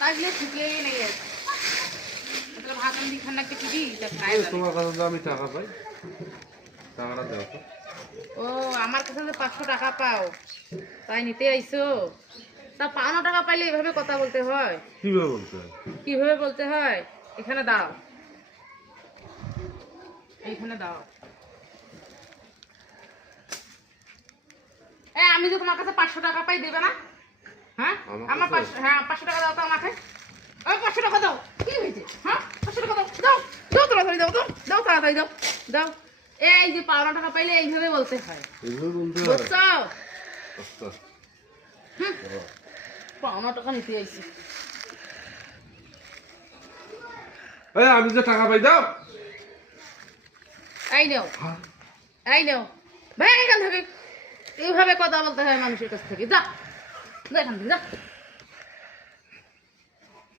বাতাসলে শুকিয়ে নেই তাহলে ভাত আমি খান্না কেটে দিই তোমার কাছে তো আমি টাকা পাই, টাকাটা দাও তো। ও আমার কাছে যে 500 টাকা পাও তাই নিতে আইছো? তা 500 টাকা পাইলে এইভাবে কথা বলতে হয়? কিভাবে বলতে হয়? কিভাবে বলতে হয়? এখানে দাও, এইখানে দাও। আমি যে তোমার কাছে 500 টাকা পাই দেবে না? হ্যাঁ আমার 500 টাকা দাও তো আমাকে। 500 টাকা দাও। কি হয়েছে? হ্যাঁ 500 টাকা দাও, দাও দাও তাড়াতাড়ি দাও, দাও তাড়াতাড়ি দাও, দাও। এই যে 500 টাকা পাইলে এইভাবে বলতে হয়, এইভাবে বলতে হয়? বুঝছো? আচ্ছা 500 টাকা নিতে আইছি। আমি যে টাকা পাই দাও। এই নাও, এই নাও, ভাই এখান থেকে এইভাবে কথা বলতে হয় মানুষের কাছ থেকে। যা, যা এখান থেকে যা।